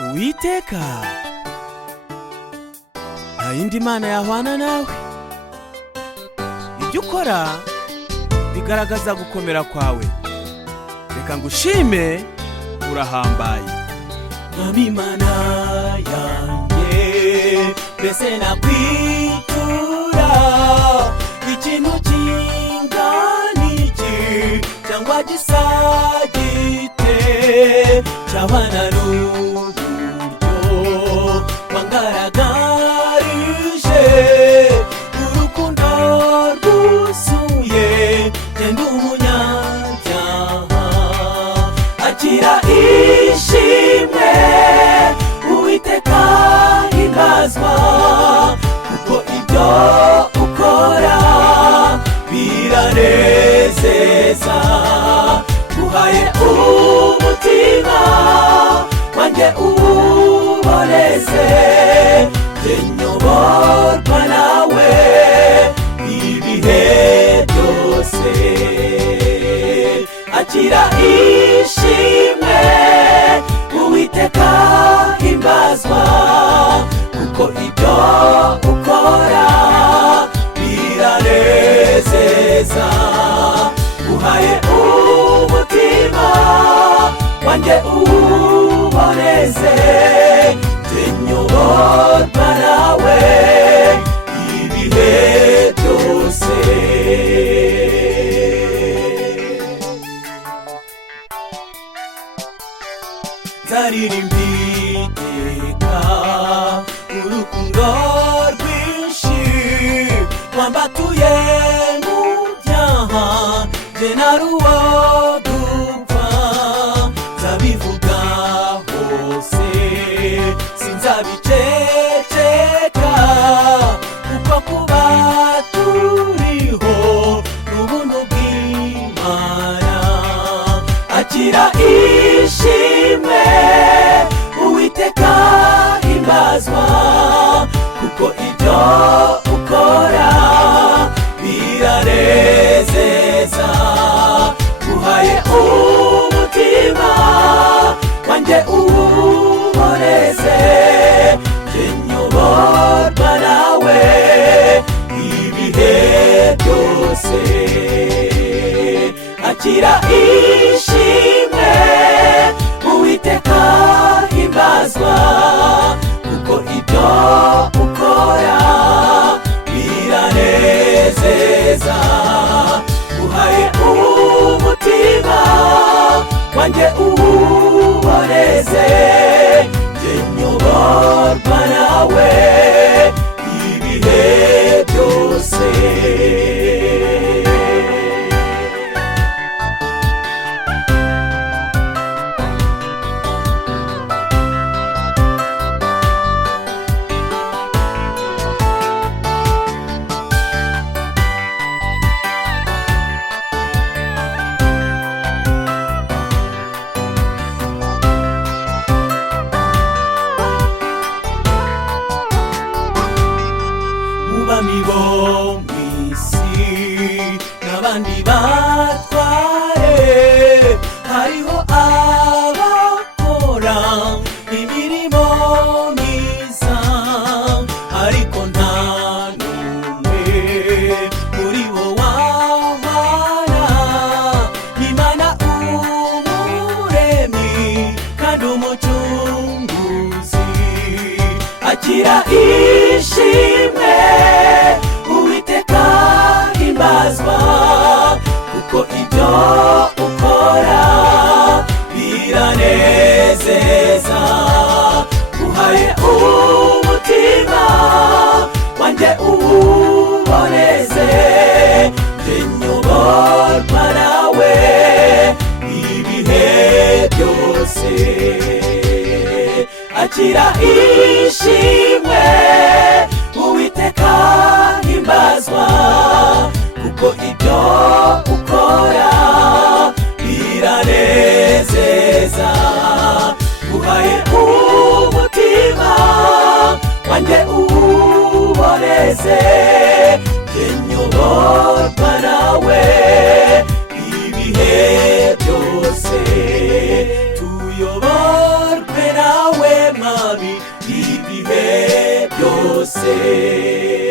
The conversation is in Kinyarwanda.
Uwiteka nta yindi mana yahwana nawe. Ibyo ukora bigaragaza gukomera kwawe. Reka ngushime, urahambaye. Mwami Mana yanjye, mbese nakwitura ikintu kingana iki cyangwa gisa gite cyabana n'uburyo wangaragarije urukundo rwuzuye genda umunyabyaha. Akira ishimwe Uwiteka himbazwa, kuko ibyo ukora biranezeza. Nguhaye umutima wanjye uwuboneze, jye nyoborwa nawe ibihe byose. Akira ishimwe Uwiteka himbazwa, kuko ibyo ukora biranezeza. Nguhaye umutima wanjye uwuboneze, jye nyoborwa nawe ibihe byose. Nzaririmba iteka urukundo rwinshi wambatuye mu byaha, jye ntari uwo gupfa. Nzabivuga hose sinzabiceceka, kuko kuba turiho n'ubuntu bw'Imana. Akira ishimwe Uwiteka himbazwa, kuko ibyo ukora biranezeza. Nguhaye umutima wanjye uwuboneze, jye nyoborwa nawe ibihe byose. Akira ishimwe Uwiteka himbazwa, kuko ibyo ukora biranezeza. Nguhaye umutima wanjye uwuboneze, jye nyoborwa nawe ibihe byose. Mubami bo mw'isi n'abandi batware, hariho abakora imirimo myiza, ariko nta n'umwe muri bo wahwana n'Imana umuremyi kandi umucunguzi. Akira ishimwe Uwiteka himbazwa, kuko ibyo ukora biranezeza. Nguhaye umutima wanjye uwuboneze, jye nyoborwa nawe ibihe byose. Akira ishimwe Uwiteka himbazwa, kuko ibyo ukora biranezeza. Nguhaye umutima wanjye uwuboneze, jye nyoborwa nawe ibihe byose. Tuyoborwe nawe byose.